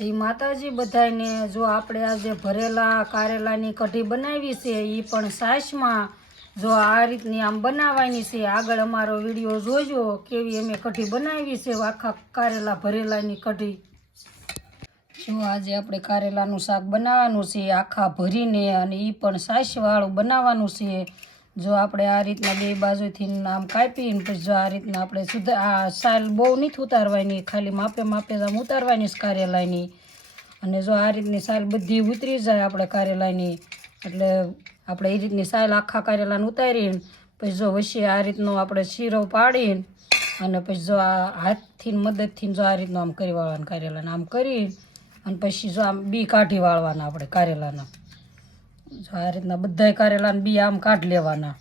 જય માતાજી બધાને। જો આપણે આજે ભરેલા કારેલાની કઢી બનાવી છે, એ પણ છાશમાં જો આ રીતની આમ બનાવવાની છે। આગળ અમારો વિડીયો જોજો કેવી અમે કઢી બનાવી છે, આખા કારેલા ભરેલાની કઢી। જો આજે આપણે કારેલાનું શાક બનાવવાનું છે આખા ભરીને, અને એ પણ છાશવાળું બનાવવાનું છે। જો આપણે આ રીતના બે બાજુથી આમ કાપીને પછી જો આ રીતના આપણે આ સાલ બહુ નથી ઉતારવાની, ખાલી માપે માપે આમ ઉતારવાની છે કારેલાની। અને જો આ રીતની સાલ બધી ઉતરી જાય આપણે કારેલાની, એટલે આપણે એ રીતની સાલ આખા કારેલાને ઉતારીને પછી જો વચ્ચે આ રીતનો આપણે શીરો પાડીને અને પછી જો આ હાથથી મદદથી જો આ રીતનું આમ કરી વાળવાના કારેલાને, આમ કરી અને પછી જો આમ બી કાઢી વાળવાના આપણે કારેલાના। જો આ રીતના બધાય કારેલાને બી આમ કાઢી લેવાના।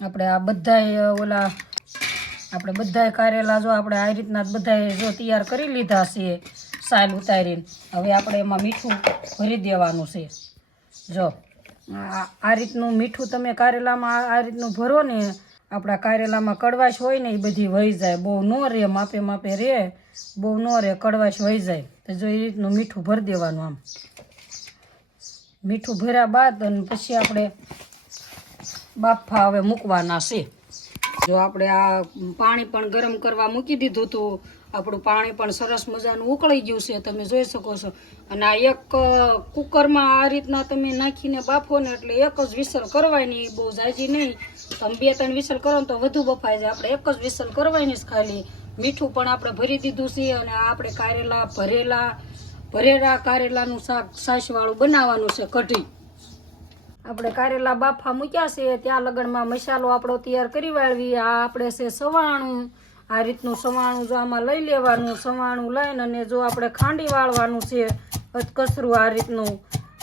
આપણે આ બધાય આપણે બધાય કારેલા જો આપણે આ રીતના બધાય જો તૈયાર કરી લીધા છે સાલ ઉતારીને। હવે આપણે એમાં મીઠું ભરી દેવાનું છે। જો આ રીતનું મીઠું તમે કારેલામાં આ રીતનું ભરો ને, આપણા કારેલામાં કડવાશ હોય ને એ બધી વહી જાય, બહુ ન રહે, માપે માપે રહે, બહુ ન રહે, કડવાશ વહી જાય। તો જો એ રીતનું મીઠું ભરી દેવાનું। આમ મીઠું ભર્યા બાદ અને પછી આપણે બાફા હવે મૂકવાના છે। જો આપણે આ પાણી પણ ગરમ કરવા મૂકી દીધું હતું, આપણું પાણી પણ સરસ મજાનું ઉકળી ગયું છે, તમે જોઈ શકો છો। અને આ એક કુકરમાં આ રીતના તમે નાખીને બાફો ને એટલે એક જ વિસલ કરવાની, બહુ ઝાઝી નહીં। તમે 2-3 વિસલ કરો ને તો વધુ બફાઈ જાય, આપણે એક જ વિસલ કરવાની જ ખાલી। મીઠું પણ આપણે ભરી દીધું છે, અને આપણે કારેલા ભરેલા કારેલાનું શાક છાશવાળું બનાવવાનું છે કઢી। આપણે કારેલા બાફા મૂક્યા છે ત્યાં લગનમાં મસાલો આપણો તૈયાર કરી વાળવી। આ આપણે છે સવાણું, આ રીતનું સવાણું જો આમાં લઈ લેવાનું। સવાણું લઈને અને જો આપણે ખાંડી વાળવાનું છે અધકચરું, આ રીતનું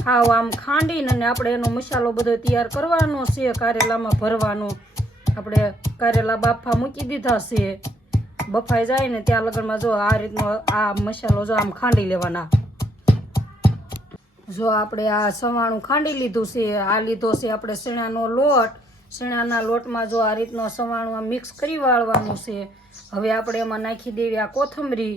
ખાવ આમ ખાંડીને અને આપણે એનો મસાલો બધો તૈયાર કરવાનો છે, કારેલામાં ભરવાનો। આપણે કારેલા બાફા મૂકી દીધા છે, બફાઈ જાય ને ત્યાં લગનમાં જો આ રીતનો આ મસાલો જો આમ ખાંડી લેવાના। જો આપણે આ સવાણું ખાંડી લીધું છે, આ લીધો છે આપણે શેણાનો લોટ, શેણાના લોટમાં જો આ રીતનો સવાણું આમ મિક્સ કરી વાળવાનું છે। હવે આપણે એમાં નાખી દેવી આ કોથમરી,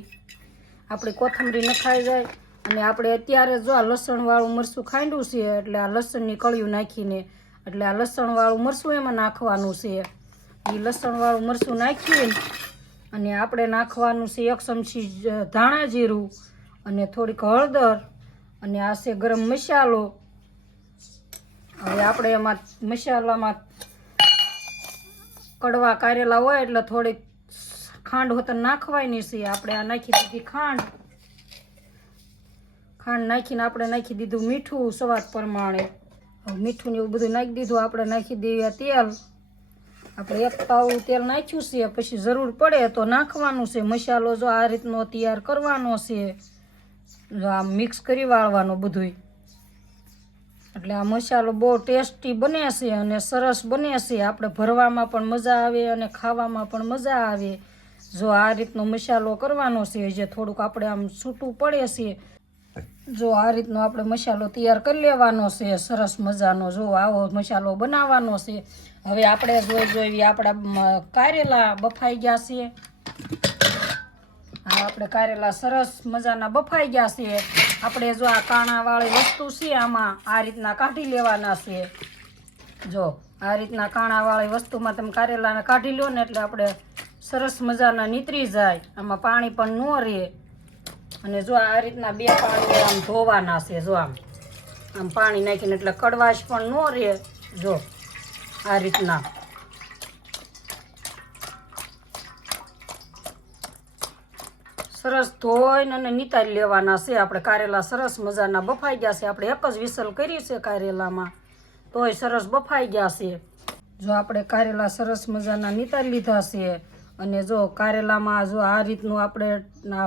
આપણી કોથમરી નખાઈ જાય। અને આપણે અત્યારે જો આ લસણવાળું મરચું ખાંડ્યું છે, એટલે આ લસણની કળિયું નાખીને એટલે આ લસણવાળું મરચું એમાં નાખવાનું છે। એ લસણવાળું મરચું નાખીને અને આપણે નાખવાનું છે 1 ચમચી ધાણા જીરું અને થોડીક હળદર અને આ છે ગરમ મસાલો। હવે આપણે એમાં મસાલામાં કડવા કારેલા હોય એટલે થોડીક ખાંડ હોત નાખવાની છે। આપણે આ નાખી દીધી ખાંડ નાખીને આપણે નાખી દીધું મીઠું સ્વાદ પ્રમાણે। મીઠું ને એવું બધું નાખી દીધું। આપણે નાખી દઈએ તેલ, આપણે 1 પાવડું તેલ નાખ્યું છે, પછી જરૂર પડે તો નાખવાનું છે। મસાલો જો આ રીતનો તૈયાર કરવાનો છે, જો આમ મિક્સ કરી વાળવાનો બધુંય, એટલે આ મસાલો બહુ ટેસ્ટી બને છે અને સરસ બને છે। આપણે ભરવામાં પણ મજા આવે અને ખાવામાં પણ મજા આવે। જો આ રીતનો મસાલો કરવાનો છે, જે થોડુંક આપણે આમ છૂટું પડે છે, જો આ રીતનો આપણે મસાલો તૈયાર કરી લેવાનો છે સરસ મજાનો। જો આવો મસાલો બનાવવાનો છે। હવે આપણે જોઈ આપણા કારેલા બફાઈ ગયા છે। હા, આપણે કારેલા સરસ મજાના બફાઈ ગયા છે। આપણે જો આ કાણાવાળી વસ્તુ છે આમાં આ રીતના કાઢી લેવાના છે। જો આ રીતના કાણાવાળી વસ્તુમાં તમે કારેલાને કાઢી લો ને એટલે આપણે સરસ મજાના નીતરી જાય, આમાં પાણી પણ ન રહે। અને જો આ રીતના 2 પાણી આમ ધોવાના છે, જો આમ પાણી નાખીને એટલે કડવાશ પણ ન રહે। જો આ રીતના સરસ ધોઈને અને નીતારી લેવાના છે। આપણે કારેલા સરસ મજાના બફાઈ ગયા છે। આપણે એક જ વિસલ કરી છે કારેલામાં, તોય સરસ બફાઈ ગયા છે। જો આપણે કારેલા સરસ મજાના નીતારી લીધા છે, અને જો કારેલામાં જો આ રીતનું આપણે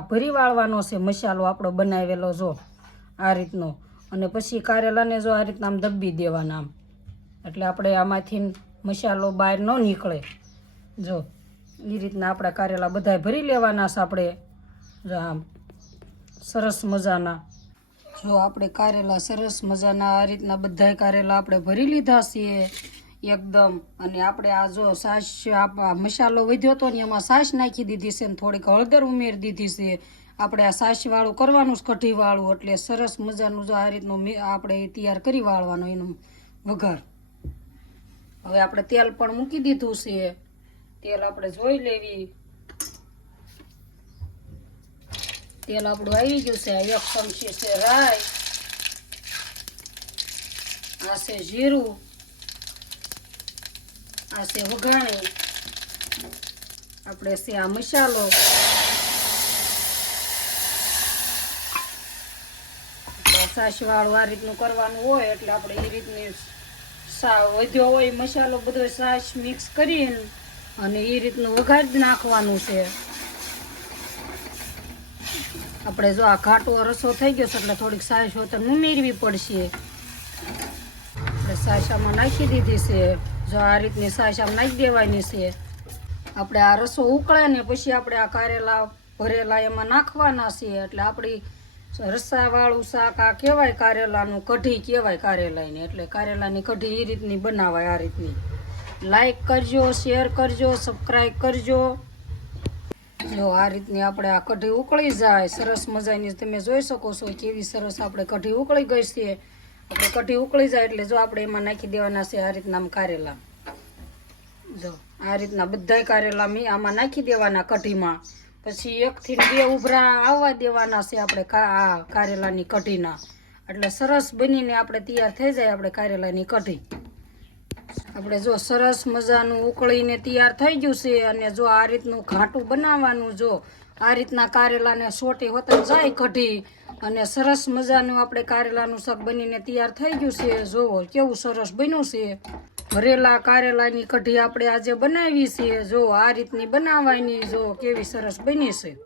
ભરી વાળવાનો છે મસાલો આપણો બનાવેલો, જો આ રીતનો। અને પછી કારેલાને જો આ રીતના આમ દબી દેવાના આમ, એટલે આપણે આમાંથી મસાલો બહાર ન નીકળે। જો એ રીતના આપણા કારેલા બધાય ભરી લેવાના છે આપણે, જો આમ સરસ મજાના। જો આપણે કારેલા સરસ મજાના આ રીતના બધાય કારેલા આપણે ભરી લીધા છે। એકદમ. અને આપણે આ જો છાશ મસાલો વધ્યો હતો ને એમાં છાશ નાખી દીધી છે ને થોડીક હળદર ઉમેરી દીધી છે. આપણે આ છાશવાળું કરવાનું છે, કઢીવાળું, એટલે સરસ મજાનું જો આ રીતનું આપણે તૈયાર કરી વાળવાનું એનું વઘાર. હવે આપણે તેલ પણ મૂકી દીધું છે. તેલ આપણે જોઈ લેવી. તેલ આપણું આવી ગયું છે. 1 ચમચી છે રાઈ, આ છે જીરું, આ છે વઘાણી, આપણે છે આ મસાલો, છાશવાળું આ રીતનું કરવાનું હોય એટલે આપણે એ રીતની વધ્યો હોય મસાલો બધો છાશ મિક્સ કરીને અને એ રીતનું વઘારી નાખવાનું છે. આપણે જો આ ઘાટો રસો થઈ ગયો છે એટલે થોડીક છાશ હોતર ઉમેરવી પડશે. આપણે છાશ આમાં નાખી દીધી છે. જો આ રીતની છાશ આમ નાખી દેવાની છે. આપણે આ રસો ઉકળે ને પછી આપણે આ કારેલા ભરેલા એમાં નાખવાના છે. એટલે આપણી રસાવાળું શાક આ કહેવાય, કારેલાનું કઢી કહેવાય કારેલાની. એટલે કારેલાની કઢી એ રીતની બનાવાય. આ રીતની લાઈક કરજો, શેર કરજો, સબસ્ક્રાઈબ કરજો. જો આ રીતની આપણે આ કઢી ઉકળી જાય સરસ મજાની, તમે જોઈ શકો છો કેવી સરસ આપણે કઢી ઉકળી ગઈ છે. આપણે કઢી ઉકળી જાય એટલે જો આપણે એમાં નાખી દેવાના છે આ રીતના આમ કારેલા. જો આ રીતના બધાય કારેલા મેં આમાં નાખી દેવાના કઢીમાં. પછી 1 થી 2 ઉભરા આવવા દેવાના છે આપણે આ કારેલાની કઢીના. એટલે સરસ બનીને આપણે તૈયાર થઈ જાય આપણે કારેલાની કઢી. આપણે જો સરસ મજાનું ઉકળીને તૈયાર થઈ ગયું છે. અને જો આ રીતનું ઘાટું બનાવવાનું. જો આ રીતના કારેલાને સોટી હોતા જાય કઢી અને સરસ મજાનું આપણે કારેલાનું શાક બનીને તૈયાર થઈ ગયું છે. જુઓ કેવું સરસ બન્યું છે. ભરેલા કારેલાની કઢી આપણે આજે બનાવી છે. જો આ રીતની બનાવવાની. જો કેવી સરસ બની છે.